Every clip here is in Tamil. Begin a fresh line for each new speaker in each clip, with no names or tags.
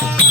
Bye.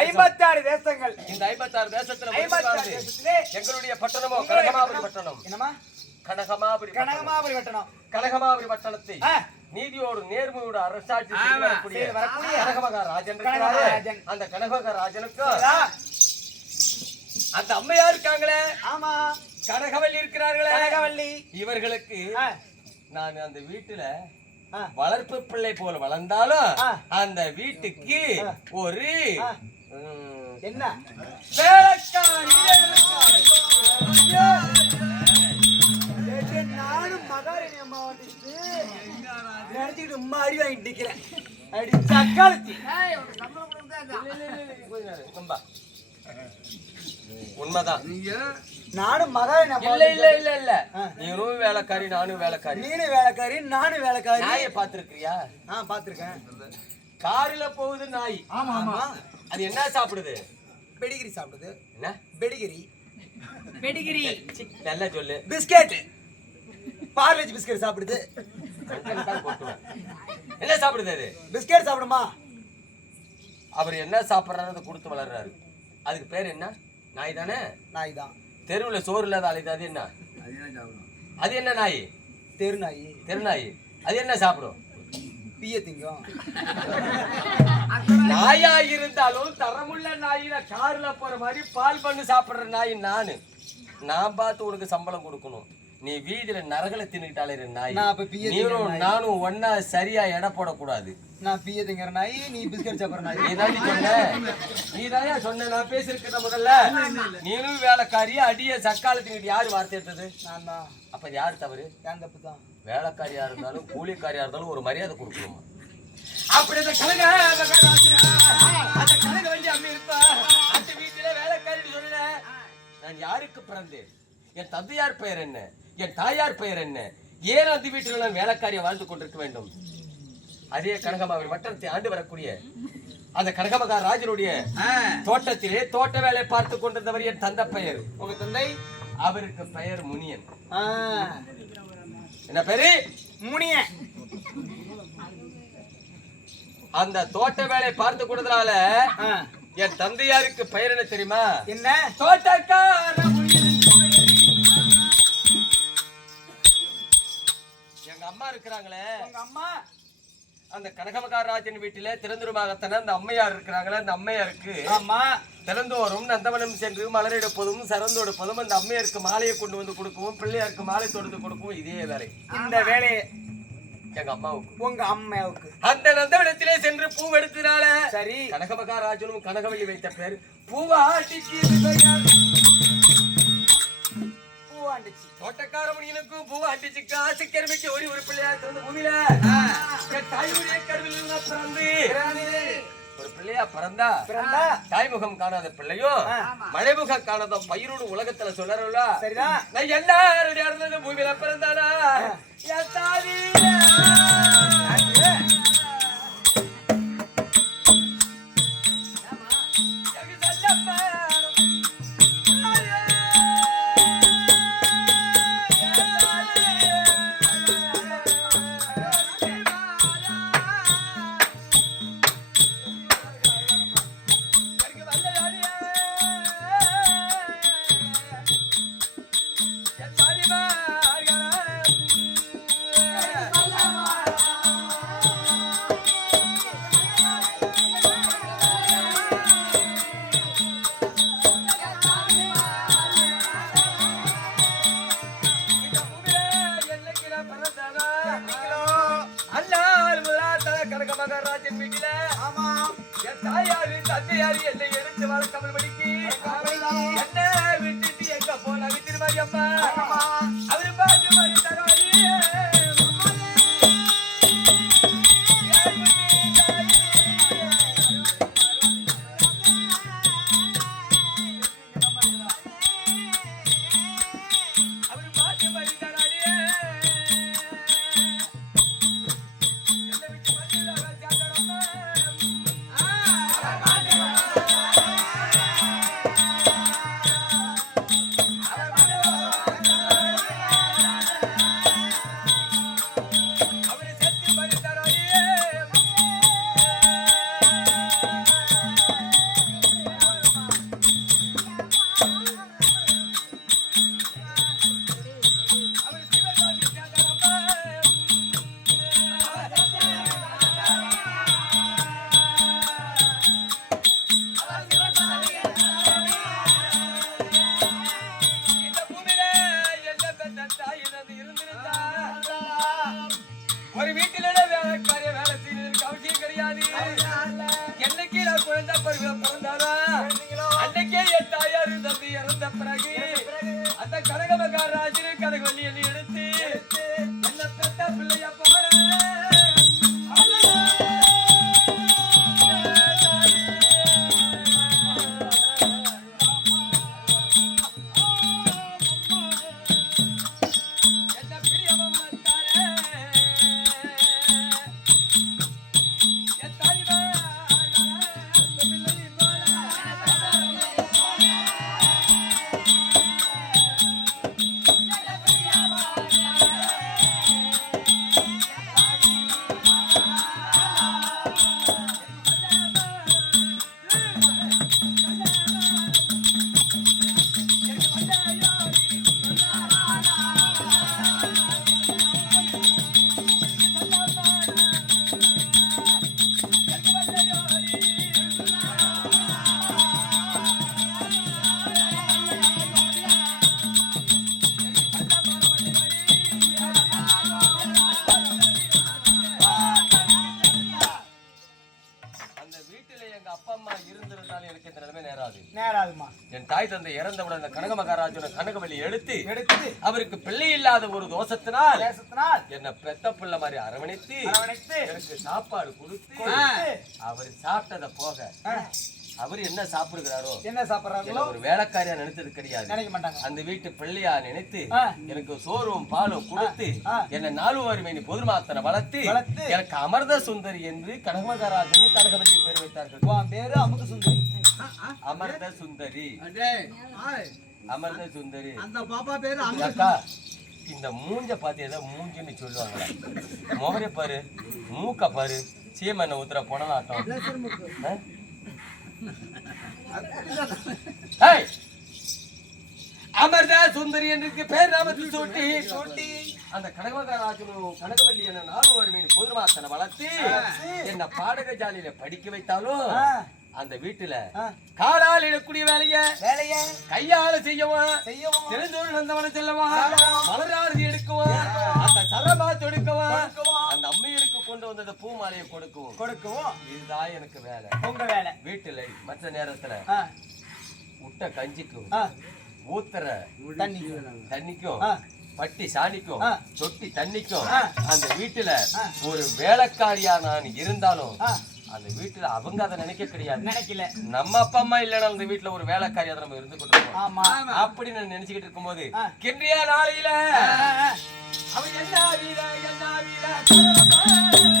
ஐம்பத்தாறு
தேசங்கள்
இந்த ஐம்பத்தாறு தேசத்துல எங்களுடைய பட்டணமோ கனகமாபுரி
பட்டணம்.
பட்டணம்
என்னமா
கனகமாபுரி பட்டணம்.
கனகமாபுரி கட்டணம்
கனகமாபுரி பட்டணத்தை. நீதியோடு நேர்மையோடு அரசாட்சி வரக்கூடிய கனகமகா ராஜன். அந்த கனகமகா ராஜனுக்கு? அந்த அம்மையா இருக்காங்களே
ஆமா
கனகவல்லி இருக்கிறார்களே
கனகவல்லி
இவர்களுக்கு நான் அந்த வீட்டுல. வளர்ப்பு பிள்ளை போல வளர்ந்தாலும். அந்த வீட்டுக்கு. ஒரு
என்ன? நானும் மகாராணி அம்மா வந்துட்டு நினைச்சுக்கிட்டு உம்மா அடி வாங்கிட்டு நிக்கிறேன். அடி சக்காலத்தி.
ரொம்ப. உண்மைதான்.
நானும் அம்மா
இல்ல இல்ல இல்ல இல்ல. நீனும் வேலைக்காரி நானும் வேலைக்காரி.
நீனும் வேலைக்காரி நானும் வேலைக்காரி.
நாயை பார்த்திருக்கிறியா?
ஆ பாத்திருக்கேன்
காரில போகுது நாய்.
ஆமா ஆமா.
அது என்ன சாப்பிடுது?
பெடிகிரி சாப்பிடுது.
என்ன?
பெடிகிரி.
சி, நல்லா சொல்லு.
பிஸ்கெட் பார்லேஜ் பிஸ்கெட் சாப்பிடுது.
என்ன சாப்பிடுது அது?
பிஸ்கெட் சாப்பிடுமா?
அவர் என்ன சாப்பிட்றாரு கொடுத்து வளர்றாரு. அதுக்கு பேர் என்ன? நாய் தானே
நாய் தான்
தெருவுல சோறு இல்லாத அழைத்து அது என்ன? அது என்ன நாய்
தெரு நாய்?
தெரு நாய் அது என்ன சாப்பிடும்?
பிய திங்கும்.
நாயா இருந்தாலும் தரமுள்ள நாயில கார்ல போற மாதிரி பால் பண்ணு சாப்பிடுற நாய் நானு. நான் பார்த்து உனக்கு சம்பளம் கொடுக்கணும். நீ வீதியில நரகல தின்னுட்டாலே நாய். நீனும். நானும் ஒன்னா சரியா எடை போடக்கூடாது.
நான் பிய திங்கிற நாய் நீ பிஸ்கெட் சாப்பிடுற நாய்.
நீ தாண்டி சொன்ன. நீ சொன்ன நான் பேசிருக்கிற முதல்ல. நீனும் வேலைக்காரி அடிய சக்கால தின்னுட்டு யாரு வார்த்தை எடுத்தது?
நான் தான்.
அப்ப யார் தவறு?
என் தப்பு தான்.
வேலைக்காரியா இருந்தாலும் கூலிக்காரியா இருந்தாலும் ஒரு மரியாதை கொடுக்கணுமா? அப்படி அந்த மகாராஜனா, அந்த கனக வண்டி அம்மி இருப்பா. அந்த வீட்டில வேலைக்காரின்னு சொன்ன நான் யாருக்கு பிறந்தேன்? என் தந்தையார் பெயர் என்ன? என் தாயார் பெயர் என்ன? ஏன் அந்த வீட்டில் நான் வேலைக்காரியை வாழ்ந்து கொண்டிருக்க வேண்டும். அதே கனகமாவின் வட்டத்தை ஆண்டு வரக்கூடிய அந்த கனகமகா ராஜனுடைய தோட்டத்திலே தோட்ட வேலை பார்த்து கொண்டிருந்தவர் என் தந்தை பெயர்.
உங்க தந்தை?
அவருக்கு பெயர் முனியன். என்ன பேரு?
முனிய
அந்த தோட்ட வேலை பார்த்து கொடுத்தனால என் தந்தையாருக்கு பெயர் என்ன தெரியுமா?
என்ன?
தோட்டக்கார அம்மா இருக்கிறாங்களே.
உங்க அம்மா?
அந்த கனகமகாராஜன் வீட்டில திறந்துருமாகத்தானே அந்த அம்மையார் இருக்கிறாங்களே அந்த அம்மையாருக்கு.
ஆமா.
திறந்தோறும் நந்தவனம் சென்று மலர் எடுப்பதும் சரந்து எடுப்பதும் அந்த அம்மையாருக்கு மாலையை கொண்டு வந்து கொடுக்கவும் பிள்ளையாருக்கு மாலை தொடுத்து கொடுக்கவும் இதே வேலை.
இந்த வேலையை
எங்க அம்மாவுக்கு.
உங்க அம்மாவுக்கு
அந்த நந்தவனத்திலே சென்று பூ எடுத்தனால
சரி.
கனகமகாராஜனும் கனகவல்லி வைத்த பேர். பெயர்.
பூவாண்டுச்சு.
தோட்டக்கார முனியனுக்கும் பூவாட்டிச்சு காசு கருமைக்கு ஒரு ஒரு பிள்ளையார் திறந்த பூமியில. தாயுடைய கருவில் பிறந்து. ஒரு பிள்ளையா பிறந்தா?
பிறந்தா.
தாய்முகம் காணாத பிள்ளையும் மழைமுகம் காணாத பயிரோடு உலகத்துல சொல்லறா
சரிதான்
நான் எல்லாருடைய பூமியில பிறந்தானா? என் தாதி தாயாரு தந்தையாரு என்னை எடுத்து வளர்க்காமல் படிக்கு என்ன விட்டுட்டு எங்க போன திருமாரி தாய் தந்தை இறந்தவுடன் அந்த கனக மகாராஜன கனகவல்லி எடுத்து
எடுத்து
அவருக்கு பிள்ளை இல்லாத ஒரு தோஷத்தினால் என்ன பெத்த பிள்ளை மாதிரி அரவணைத்து எனக்கு சாப்பாடு கொடுத்து அவர் சாப்பிட்டத போக அவர் என்ன சாப்பிடுகிறாரோ
என்ன சாப்பிடுறாங்களோ
ஒரு வேலைக்காரியா நினைச்சது கிடையாது.
நினைக்க மாட்டாங்க.
அந்த வீட்டு பிள்ளையா நினைத்து. எனக்கு சோறும் பாலும் கொடுத்து. என்னை நாலு வறுமை பொதுமாத்தனை வளர்த்து
வளர்த்து,
எனக்கு அமர்த சுந்தரி என்று கனகமகாராஜனும் கனகவல்லி பேர் வைத்தார்கள்.
பேரு அமுக சுந்தரி.
அமர்த சுந்தரி. அமர்த சுந்தரி.
அந்த பாப்பா பேரு
அக்கா இந்த மூஞ்ச பார்த்து ஏதோ மூஞ்சின்னு சொல்லுவாங்களா? முகரை பாரு மூக்க பாரு சீமண்ண ஊத்துற? ஏய்! அமர்தா சுந்தரி என்று பேர் நாமத்தில் சூட்டி சூட்டி. அந்த கனகமகாராஜனும் கனகவல்லி என நாலு வருவின் பொதுமாத்தனை வளர்த்து என்ன பாடக ஜாலியில படிக்க வைத்தாலும். அந்த வீட்டுல. காலால் இடக்கூடிய வேலைய
வேலைய
கையால செய்யவும்
செய்யவும்
தெரிந்தவன் நந்தவன செல்லவா? மலராரதி எடுக்கவும் அந்த சரபா தொடுக்கவும். அந்த அம்மையருக்கு கொண்டு வந்த அந்த பூ மாலையை கொடுக்கவும்.
கொடுக்கவும்
இதுதான் எனக்கு வேலை.
உங்க வேலை.
வீட்டுல மற்ற நேரத்துல
ஆ,
விட்ட கஞ்சிக்கும் ஊத்துற
தண்ணி
தண்ணிக்கும். பட்டி சாணிக்கும். தொட்டி தண்ணிக்கும். அந்த வீட்டுல. ஒரு வேலைக்காரியா நான் இருந்தாலும் அந்த வீட்டுல அவங்க அதை நினைக்க கிடையாது.
நினைக்கல.
நம்ம அப்பா அம்மா இல்லைன்னா அந்த வீட்டுல ஒரு வேலைக்காரியா நம்ம இருந்துகிட்டு இருக்கோம்
ஆமா.
அப்படி நான் நினைச்சுக்கிட்டு இருக்கும்போது. கிண்டியா நாளையில. அவன் என்ன வீர என்ன வீர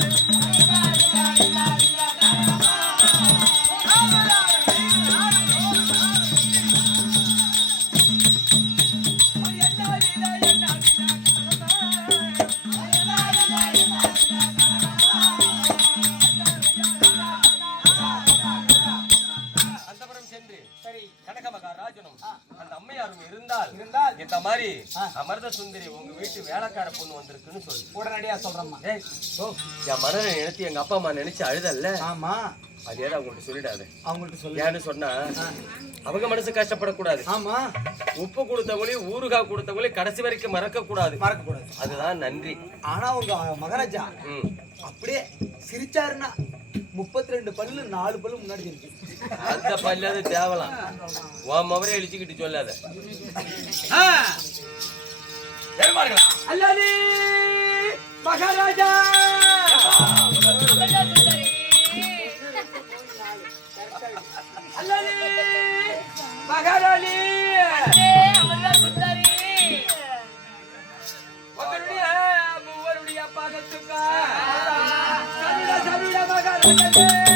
வந்திருக்குன்னு சொல்லு.
உடனடியா சொல்றேம்மா.
ஏய், ஓ, என் மனதை நினைச்சு எங்க அப்பா அம்மா நினைச்சு அழுதல்ல?
ஆமா.
அதே தான் அவங்கள்ட்ட சொல்லிடாத.
அவங்கள்ட்ட சொல்லு.
ஏன்னு சொன்னா அவங்க மனசு கஷ்டப்படக்கூடாது.
ஆமா.
உப்பு கொடுத்தவங்களையும் ஊறுகாய் கொடுத்தவங்களையும் கடைசி வரைக்கும் மறக்க கூடாது
மறக்க கூடாது
அதுதான் நன்றி.
ஆனா உங்க மகாராஜா. அப்படியே சிரிச்சாருன்னா முப்பத்தி ரெண்டு பல்லு நாலு பல்லு முன்னாடி இருக்கு.
அந்த பல்லாது தேவலாம். உன் மவரே இழிச்சுக்கிட்டு சொல்லாத?
அல்லது மகாராஜா! அல்லது மகாராணி! உங்களுடைய மூவருடைய பாதத்துக்கா சருட சருட மகாராஜா
மகாராஜா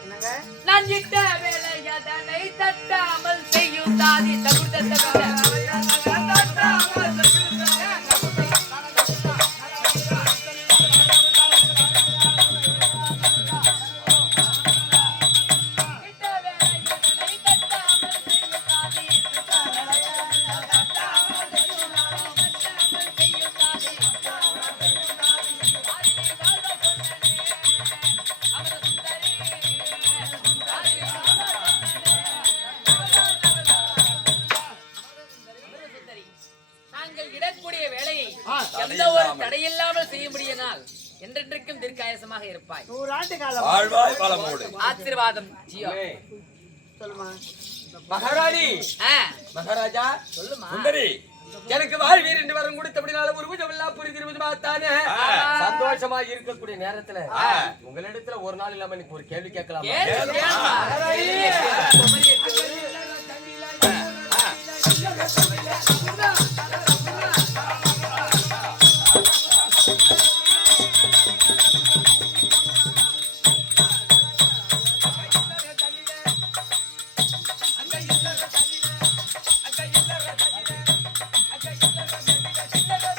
என்னங்க
நான் இட்ட வேலையதனை தட்டாமல் செய்யும் தாதி தகுந்த தகுந்த தீர்க்காயசமாக இருப்பாய்.
நூறு ஆண்டு காலம்
வாழ்வாய் வளமோடு
ஆசீர்வாதம் ஜியோ.
சொல்லுமா.
மகாராணி. மகாராஜா.
சொல்லுமா.
சுந்தரி.
எனக்கு வாழ்வீர் என்று வரம் கொடுத்தபடினால ஒரு பூஜமெல்லாம் புரிந்து பார்த்தானே சந்தோஷமா இருக்கக்கூடிய நேரத்துல உங்களிடத்துல ஒரு நாள் இல்லாம எனக்கு ஒரு கேள்வி கேட்கலாம்?
கேளு, Thank
you.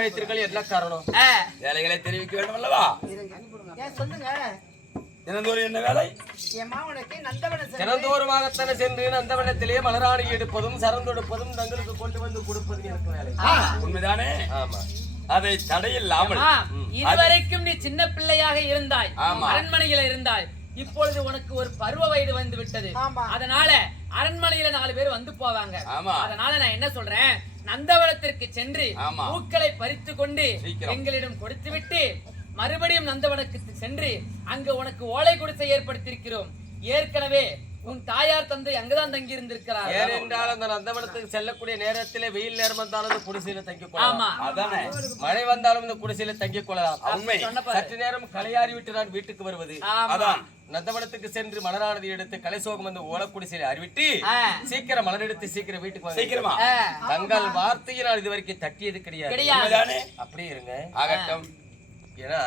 அழைத்தீர்கள் என்ன காரணம்?
வேலைகளை தெரிவிக்க வேண்டும் அல்லவா?
சொல்லுங்க.
தினந்தோறும் என்ன வேலை?
என் மாவனுக்கு நந்தவன
தினந்தோறுமாகத்தானே சென்று நந்தவனத்திலே மலராணி எடுப்பதும் சரந்தொடுப்பதும் தங்களுக்கு கொண்டு வந்து கொடுப்பதும் எனக்கு வேலை.
உண்மைதானே?
ஆமா.
அதை தடையில்லாமல்.
இதுவரைக்கும் நீ சின்ன பிள்ளையாக இருந்தாய். அரண்மனையில இருந்தாய். இப்பொழுது உனக்கு ஒரு பருவ வயது வந்து விட்டது. அதனால அரண்மனையில நாலு பேர் வந்து போவாங்க. அதனால நான் என்ன சொல்றேன் நந்தவனத்திற்கு சென்று. பூக்களை பறித்து கொண்டு. எங்களிடம் கொடுத்து விட்டு மறுபடியும் நந்தவனத்துக்கு சென்று அங்க உனக்கு ஓலை குடிசை ஏற்படுத்தியிருக்கிறோம் ஏற்கனவே உன் தாயார் தந்தை அங்கதான் தங்கி இருந்திருக்கிறார்
ஏனென்றால் அந்த நந்தவனத்துக்கு செல்லக்கூடிய நேரத்திலே வெயில் நேரம் வந்தாலும் இந்த குடிசையில தங்கிக் கொள்ளலாம்.
அதானே?
மழை வந்தாலும் இந்த குடிசையில தங்கிக் கொள்ளலாம்.
உண்மை.
சற்று நேரம் களையாறி விட்டு நான் வீட்டுக்கு வருவது.
அதான்.
நந்தவனத்துக்கு சென்று மலரானது எடுத்து கலைசோகம் வந்து ஓலக்குடிசையில அறிவிட்டு. சீக்கிரம் மலர் எடுத்து சீக்கிரம் வீட்டுக்கு
சீக்கிரமா?
தங்கள் வார்த்தையை நான் இது வரைக்கும் தட்டியது கிடையாது. அப்படியே இருங்க.
ஆகட்டும்.
ஏன்னா